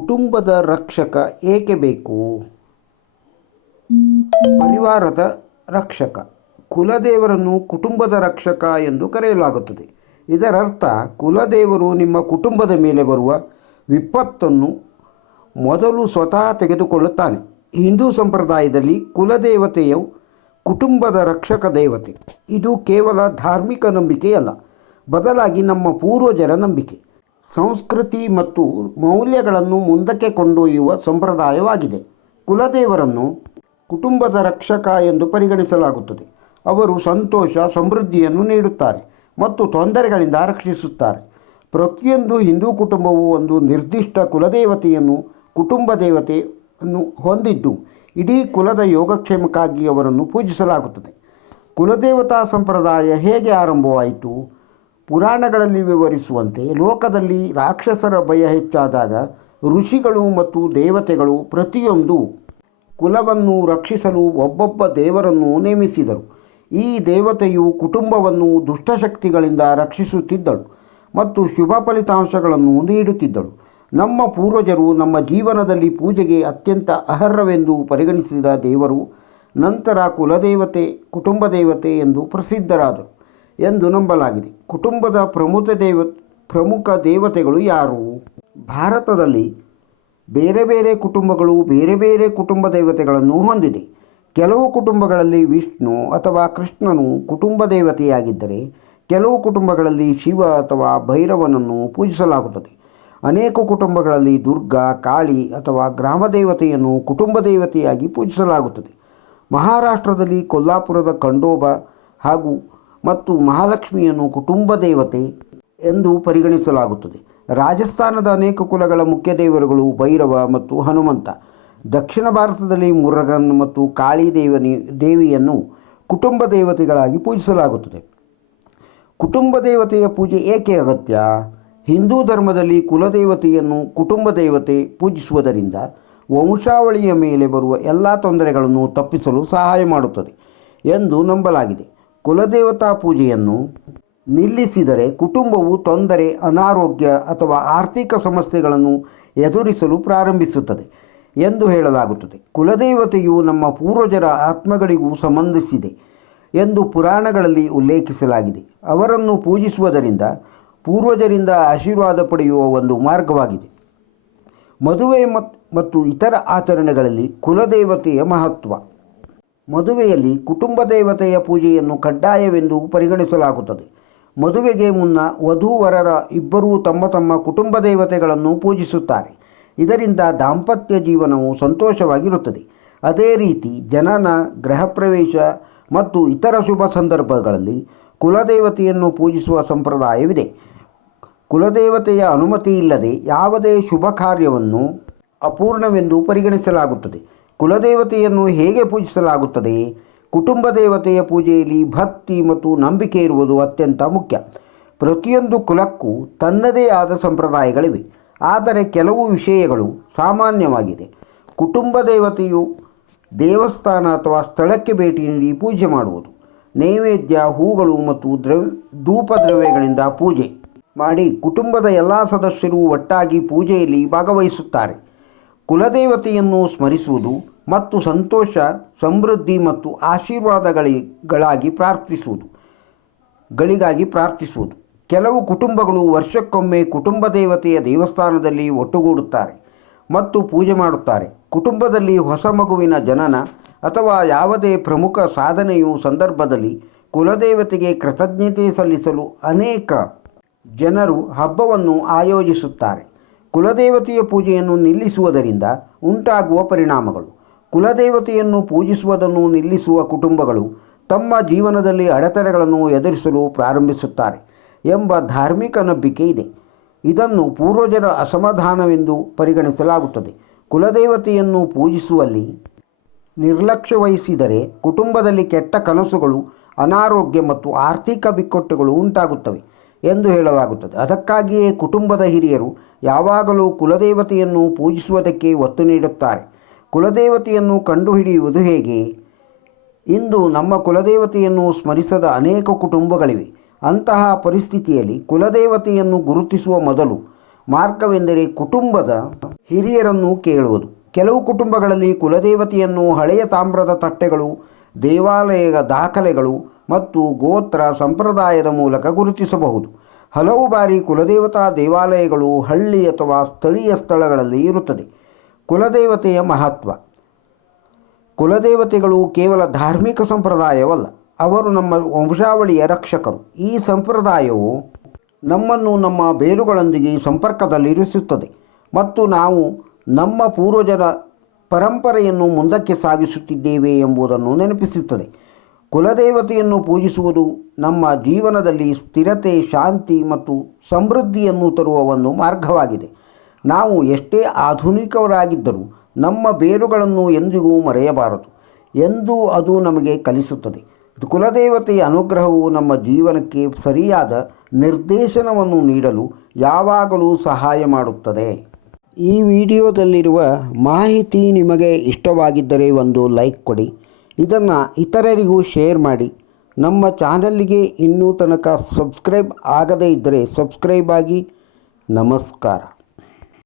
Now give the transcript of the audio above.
ಕುಟುಂಬದ ರಕ್ಷಕ ಏಕೆ ಬೇಕು? ಪರಿವಾರದ ರಕ್ಷಕ. ಕುಲದೇವರನ್ನು ಕುಟುಂಬದ ರಕ್ಷಕ ಎಂದು ಕರೆಯಲಾಗುತ್ತದೆ. ಇದರರ್ಥ ಕುಲದೇವರು ನಿಮ್ಮ ಕುಟುಂಬದ ಮೇಲೆ ಬರುವ ವಿಪತ್ತನ್ನು ಮೊದಲು ಸ್ವತಃ ತೆಗೆದುಕೊಳ್ಳುತ್ತಾನೆ. ಹಿಂದೂ ಸಂಪ್ರದಾಯದಲ್ಲಿ ಕುಲದೇವತೆಯು ಕುಟುಂಬದ ರಕ್ಷಕ ದೇವತೆ. ಇದು ಕೇವಲ ಧಾರ್ಮಿಕ ನಂಬಿಕೆಯಲ್ಲ, ಬದಲಾಗಿ ನಮ್ಮ ಪೂರ್ವಜರ ನಂಬಿಕೆ, ಸಂಸ್ಕೃತಿ ಮತ್ತು ಮೌಲ್ಯಗಳನ್ನು ಮುಂದಕ್ಕೆ ಕೊಂಡೊಯ್ಯುವ ಸಂಪ್ರದಾಯವಾಗಿದೆ. ಕುಲದೇವರನ್ನು ಕುಟುಂಬದ ರಕ್ಷಕ ಎಂದು ಪರಿಗಣಿಸಲಾಗುತ್ತದೆ. ಅವರು ಸಂತೋಷ, ಸಮೃದ್ಧಿಯನ್ನು ನೀಡುತ್ತಾರೆ ಮತ್ತು ತೊಂದರೆಗಳಿಂದ ರಕ್ಷಿಸುತ್ತಾರೆ. ಪ್ರತಿಯೊಂದು ಹಿಂದೂ ಕುಟುಂಬವು ಒಂದು ನಿರ್ದಿಷ್ಟ ಕುಲದೇವತೆಯನ್ನು, ಕುಟುಂಬ ದೇವತೆಯನ್ನು ಹೊಂದಿದ್ದು, ಇಡೀ ಕುಲದ ಯೋಗಕ್ಷೇಮಕ್ಕಾಗಿ ಅವರನ್ನು ಪೂಜಿಸಲಾಗುತ್ತದೆ. ಕುಲದೇವತಾ ಸಂಪ್ರದಾಯ ಹೇಗೆ ಆರಂಭವಾಯಿತು? ಪುರಾಣಗಳಲ್ಲಿ ವಿವರಿಸುವಂತೆ ಲೋಕದಲ್ಲಿ ರಾಕ್ಷಸರ ಭಯ ಹೆಚ್ಚಾದಾಗ ಋಷಿಗಳು ಮತ್ತು ದೇವತೆಗಳು ಪ್ರತಿಯೊಂದು ಕುಲವನ್ನು ರಕ್ಷಿಸಲು ಒಬ್ಬೊಬ್ಬ ದೇವರನ್ನು ನೇಮಿಸಿದರು. ಈ ದೇವತೆಯು ಕುಟುಂಬವನ್ನು ದುಷ್ಟಶಕ್ತಿಗಳಿಂದ ರಕ್ಷಿಸುತ್ತಿದ್ದಳು ಮತ್ತು ಶುಭ ಫಲಿತಾಂಶಗಳನ್ನು ನೀಡುತ್ತಿದ್ದಳು. ನಮ್ಮ ಪೂರ್ವಜರು ನಮ್ಮ ಜೀವನದಲ್ಲಿ ಪೂಜೆಗೆ ಅತ್ಯಂತ ಅರ್ಹವೆಂದು ಪರಿಗಣಿಸಿದ ದೇವರು ನಂತರ ಕುಲದೇವತೆ, ಕುಟುಂಬ ದೇವತೆ ಎಂದು ಪ್ರಸಿದ್ಧರಾದರು ಎಂದು ನಂಬಲಾಗಿದೆ. ಕುಟುಂಬದ ಪ್ರಮುಖ ದೇವತೆಗಳು ಯಾರು? ಭಾರತದಲ್ಲಿ ಬೇರೆ ಬೇರೆ ಕುಟುಂಬಗಳು ಬೇರೆ ಬೇರೆ ಕುಟುಂಬ ದೇವತೆಗಳನ್ನು ಹೊಂದಿದೆ. ಕೆಲವು ಕುಟುಂಬಗಳಲ್ಲಿ ವಿಷ್ಣು ಅಥವಾ ಕೃಷ್ಣನು ಕುಟುಂಬ ದೇವತೆಯಾಗಿದ್ದರೆ, ಕೆಲವು ಕುಟುಂಬಗಳಲ್ಲಿ ಶಿವ ಅಥವಾ ಭೈರವನನ್ನು ಪೂಜಿಸಲಾಗುತ್ತದೆ. ಅನೇಕ ಕುಟುಂಬಗಳಲ್ಲಿ ದುರ್ಗಾ, ಕಾಳಿ ಅಥವಾ ಗ್ರಾಮ ದೇವತೆಯನ್ನು ಕುಟುಂಬ ದೇವತೆಯಾಗಿ ಪೂಜಿಸಲಾಗುತ್ತದೆ. ಮಹಾರಾಷ್ಟ್ರದಲ್ಲಿ ಕೊಲ್ಲಾಪುರದ ಖಂಡೋಬ ಮತ್ತು ಮಹಾಲಕ್ಷ್ಮಿಯನ್ನು ಕುಟುಂಬ ದೇವತೆ ಎಂದು ಪರಿಗಣಿಸಲಾಗುತ್ತದೆ. ರಾಜಸ್ಥಾನದ ಅನೇಕ ಕುಲಗಳ ಮುಖ್ಯ ದೇವರುಗಳು ಭೈರವ ಮತ್ತು ಹನುಮಂತ. ದಕ್ಷಿಣ ಭಾರತದಲ್ಲಿ ಮುರುಗನ್ ಮತ್ತು ಕಾಳಿ ದೇವಿಯನ್ನು ಕುಟುಂಬ ದೇವತೆಗಳಾಗಿ ಪೂಜಿಸಲಾಗುತ್ತದೆ. ಕುಟುಂಬ ದೇವತೆಯ ಪೂಜೆ ಏಕೆ ಅಗತ್ಯ? ಹಿಂದೂ ಧರ್ಮದಲ್ಲಿ ಕುಲದೇವತೆಯನ್ನು ಕುಟುಂಬ ದೇವತೆ ಪೂಜಿಸುವುದರಿಂದ ವಂಶಾವಳಿಯ ಮೇಲೆ ಬರುವ ಎಲ್ಲ ತೊಂದರೆಗಳನ್ನು ತಪ್ಪಿಸಲು ಸಹಾಯ ಮಾಡುತ್ತದೆ ಎಂದು ನಂಬಲಾಗಿದೆ. ಕುಲದೇವತಾ ಪೂಜೆಯನ್ನು ನಿಲ್ಲಿಸಿದರೆ ಕುಟುಂಬವು ತೊಂದರೆ, ಅನಾರೋಗ್ಯ ಅಥವಾ ಆರ್ಥಿಕ ಸಮಸ್ಯೆಗಳನ್ನು ಎದುರಿಸಲು ಪ್ರಾರಂಭಿಸುತ್ತದೆ ಎಂದು ಹೇಳಲಾಗುತ್ತದೆ. ಕುಲದೇವತೆಯು ನಮ್ಮ ಪೂರ್ವಜರ ಆತ್ಮಗಳಿಗೂ ಸಂಬಂಧಿಸಿದೆ ಎಂದು ಪುರಾಣಗಳಲ್ಲಿ ಉಲ್ಲೇಖಿಸಲಾಗಿದೆ. ಅವರನ್ನು ಪೂಜಿಸುವುದರಿಂದ ಪೂರ್ವಜರಿಂದ ಆಶೀರ್ವಾದ ಪಡೆಯುವ ಒಂದು ಮಾರ್ಗವಾಗಿದೆ. ಮದುವೆ ಮತ್ತು ಇತರ ಆಚರಣೆಗಳಲ್ಲಿ ಕುಲದೇವತೆಯ ಮಹತ್ವ. ಮದುವೆಯಲ್ಲಿ ಕುಟುಂಬ ದೇವತೆಯ ಪೂಜೆಯನ್ನು ಕಡ್ಡಾಯವೆಂದು ಪರಿಗಣಿಸಲಾಗುತ್ತದೆ. ಮದುವೆಗೆ ಮುನ್ನ ವಧು-ವರರ ಇಬ್ಬರೂ ತಮ್ಮ ತಮ್ಮ ಕುಟುಂಬ ದೇವತೆಗಳನ್ನು ಪೂಜಿಸುತ್ತಾರೆ. ಇದರಿಂದ ದಾಂಪತ್ಯ ಜೀವನವು ಸಂತೋಷವಾಗಿರುತ್ತದೆ. ಅದೇ ರೀತಿ ಜನನ, ಗೃಹ ಪ್ರವೇಶ ಮತ್ತು ಇತರ ಶುಭ ಸಂದರ್ಭಗಳಲ್ಲಿ ಕುಲದೇವತೆಯನ್ನು ಪೂಜಿಸುವ ಸಂಪ್ರದಾಯವಿದೆ. ಕುಲದೇವತೆಯ ಅನುಮತಿ ಇಲ್ಲದೆ ಯಾವುದೇ ಶುಭ ಕಾರ್ಯವನ್ನು ಅಪೂರ್ಣವೆಂದು ಪರಿಗಣಿಸಲಾಗುತ್ತದೆ. ಕುಲದೇವತೆಯನ್ನು ಹೇಗೆ ಪೂಜಿಸಲಾಗುತ್ತದೆ? ಕುಟುಂಬ ದೇವತೆಯ ಪೂಜೆಯಲ್ಲಿ ಭಕ್ತಿ ಮತ್ತು ನಂಬಿಕೆ ಇರುವುದು ಅತ್ಯಂತ ಮುಖ್ಯ. ಪ್ರತಿಯೊಂದು ಕುಲಕ್ಕೂ ತನ್ನದೇ ಆದ ಸಂಪ್ರದಾಯಗಳಿವೆ, ಆದರೆ ಕೆಲವು ವಿಷಯಗಳು ಸಾಮಾನ್ಯವಾಗಿದೆ. ಕುಟುಂಬ ದೇವತೆಯು ದೇವಸ್ಥಾನ ಅಥವಾ ಸ್ಥಳಕ್ಕೆ ಭೇಟಿ ನೀಡಿ ಪೂಜೆ ಮಾಡುವುದು, ನೈವೇದ್ಯ, ಹೂಗಳು ಮತ್ತು ಧೂಪ ದ್ರವ್ಯಗಳಿಂದ ಪೂಜೆ ಮಾಡಿ ಕುಟುಂಬದ ಎಲ್ಲ ಸದಸ್ಯರು ಒಟ್ಟಾಗಿ ಪೂಜೆಯಲ್ಲಿ ಭಾಗವಹಿಸುತ್ತಾರೆ. ಕುಲದೇವತೆಯನ್ನು ಸ್ಮರಿಸುವುದು ಮತ್ತು ಸಂತೋಷ, ಸಮೃದ್ಧಿ ಮತ್ತು ಆಶೀರ್ವಾದಗಳಿಗಾಗಿ ಪ್ರಾರ್ಥಿಸುವುದು. ಕೆಲವು ಕುಟುಂಬಗಳು ವರ್ಷಕ್ಕೊಮ್ಮೆ ಕುಟುಂಬ ದೇವತೆಯ ದೇವಸ್ಥಾನದಲ್ಲಿ ಒಟ್ಟುಗೂಡುತ್ತಾರೆ ಮತ್ತು ಪೂಜೆ ಮಾಡುತ್ತಾರೆ. ಕುಟುಂಬದಲ್ಲಿ ಹೊಸ ಮಗುವಿನ ಜನನ ಅಥವಾ ಯಾವುದೇ ಪ್ರಮುಖ ಸಾಧನೆಯ ಸಂದರ್ಭದಲ್ಲಿ ಕುಲದೇವತೆಗೆ ಕೃತಜ್ಞತೆ ಸಲ್ಲಿಸಲು ಅನೇಕ ಜನರು ಹಬ್ಬವನ್ನು ಆಯೋಜಿಸುತ್ತಾರೆ. ಕುಲದೇವತೆಯ ಪೂಜೆಯನ್ನು ನಿಲ್ಲಿಸುವುದರಿಂದ ಉಂಟಾಗುವ ಪರಿಣಾಮಗಳು. ಕುಲದೇವತೆಯನ್ನು ಪೂಜಿಸುವುದನ್ನು ನಿಲ್ಲಿಸುವ ಕುಟುಂಬಗಳು ತಮ್ಮ ಜೀವನದಲ್ಲಿ ಅಡೆತಡೆಗಳನ್ನು ಎದುರಿಸಲು ಪ್ರಾರಂಭಿಸುತ್ತಾರೆ ಎಂಬ ಧಾರ್ಮಿಕ ನಂಬಿಕೆ ಇದೆ. ಇದನ್ನು ಪೂರ್ವಜರ ಅಸಮಾಧಾನವೆಂದು ಪರಿಗಣಿಸಲಾಗುತ್ತದೆ. ಕುಲದೇವತೆಯನ್ನು ಪೂಜಿಸುವಲ್ಲಿ ನಿರ್ಲಕ್ಷ್ಯ ವಹಿಸಿದರೆ ಕುಟುಂಬದಲ್ಲಿ ಕೆಟ್ಟ ಕನಸುಗಳು, ಅನಾರೋಗ್ಯ ಮತ್ತು ಆರ್ಥಿಕ ಬಿಕ್ಕಟ್ಟುಗಳು ಉಂಟಾಗುತ್ತವೆ ಎಂದು ಹೇಳಲಾಗುತ್ತದೆ. ಅದಕ್ಕಾಗಿಯೇ ಕುಟುಂಬದ ಹಿರಿಯರು ಯಾವಾಗಲೂ ಕುಲದೇವತೆಯನ್ನು ಪೂಜಿಸುವುದಕ್ಕೆ ಒತ್ತು ನೀಡುತ್ತಾರೆ. ಕುಲದೇವತೆಯನ್ನು ಕಂಡುಹಿಡಿಯುವುದು ಹೇಗೆ? ಇಂದು ನಮ್ಮ ಕುಲದೇವತೆಯನ್ನು ಸ್ಮರಿಸದ ಅನೇಕ ಕುಟುಂಬಗಳಿವೆ. ಅಂತಹ ಪರಿಸ್ಥಿತಿಯಲ್ಲಿ ಕುಲದೇವತೆಯನ್ನು ಗುರುತಿಸುವ ಮೊದಲು ಮಾರ್ಗವೆಂದರೆ ಕುಟುಂಬದ ಹಿರಿಯರನ್ನು ಕೇಳುವುದು. ಕೆಲವು ಕುಟುಂಬಗಳಲ್ಲಿ ಕುಲದೇವತೆಯನ್ನು ಹಳೆಯ ತಾಮ್ರದ ತಟ್ಟೆಗಳು, ದೇವಾಲಯದ ದಾಖಲೆಗಳು ಮತ್ತು ಗೋತ್ರ ಸಂಪ್ರದಾಯದ ಮೂಲಕ ಗುರುತಿಸಬಹುದು. ಹಲವು ಬಾರಿ ಕುಲದೇವತಾ ದೇವಾಲಯಗಳು ಹಳ್ಳಿ ಅಥವಾ ಸ್ಥಳೀಯ ಸ್ಥಳಗಳಲ್ಲಿ ಇರುತ್ತದೆ. ಕುಲದೇವತೆಯ ಮಹತ್ವ. ಕುಲದೇವತೆಗಳು ಕೇವಲ ಧಾರ್ಮಿಕ ಸಂಪ್ರದಾಯವಲ್ಲ, ಅವರು ನಮ್ಮ ವಂಶಾವಳಿಯ ರಕ್ಷಕರು. ಈ ಸಂಪ್ರದಾಯವು ನಮ್ಮನ್ನು ನಮ್ಮ ಬೇರುಗಳೊಂದಿಗೆ ಸಂಪರ್ಕದಲ್ಲಿರಿಸುತ್ತದೆ ಮತ್ತು ನಾವು ನಮ್ಮ ಪೂರ್ವಜರ ಪರಂಪರೆಯನ್ನು ಮುಂದಕ್ಕೆ ಸಾಗಿಸುತ್ತಿದ್ದೇವೆ ಎಂಬುದನ್ನು ನೆನಪಿಸುತ್ತದೆ. ಕುಲದೇವತೆಯನ್ನು ಪೂಜಿಸುವುದು ನಮ್ಮ ಜೀವನದಲ್ಲಿ ಸ್ಥಿರತೆ, ಶಾಂತಿ ಮತ್ತು ಸಮೃದ್ಧಿಯನ್ನು ತರುವ ಒಂದು ಮಾರ್ಗವಾಗಿದೆ. ನಾವು ಎಷ್ಟೇ ಆಧುನಿಕರಾಗಿದ್ದರೂ ನಮ್ಮ ಬೇರುಗಳನ್ನು ಎಂದಿಗೂ ಮರೆಯಬಾರದು ಎಂದು ಅದು ನಮಗೆ ಕಲಿಸುತ್ತದೆ. ಕುಲದೇವತೆಯ ಅನುಗ್ರಹವು ನಮ್ಮ ಜೀವನಕ್ಕೆ ಸರಿಯಾದ ನಿರ್ದೇಶನವನ್ನು ನೀಡಲು ಯಾವಾಗಲೂ ಸಹಾಯ ಮಾಡುತ್ತದೆ. ಈ ವಿಡಿಯೋದಲ್ಲಿರುವ ಮಾಹಿತಿ ನಿಮಗೆ ಇಷ್ಟವಾಗಿದ್ದರೆ ಒಂದು ಲೈಕ್ ಕೊಡಿ, ಇದನ್ನು ಇತರರಿಗೂ ಶೇರ್ ಮಾಡಿ. ನಮ್ಮ ಚಾನಲ್ಗೆ ಇನ್ನೂ ತನಕ ಸಬ್ಸ್ಕ್ರೈಬ್ ಆಗದೇ ಇದ್ದರೆ ಸಬ್ಸ್ಕ್ರೈಬ್ ಆಗಿ. ನಮಸ್ಕಾರ.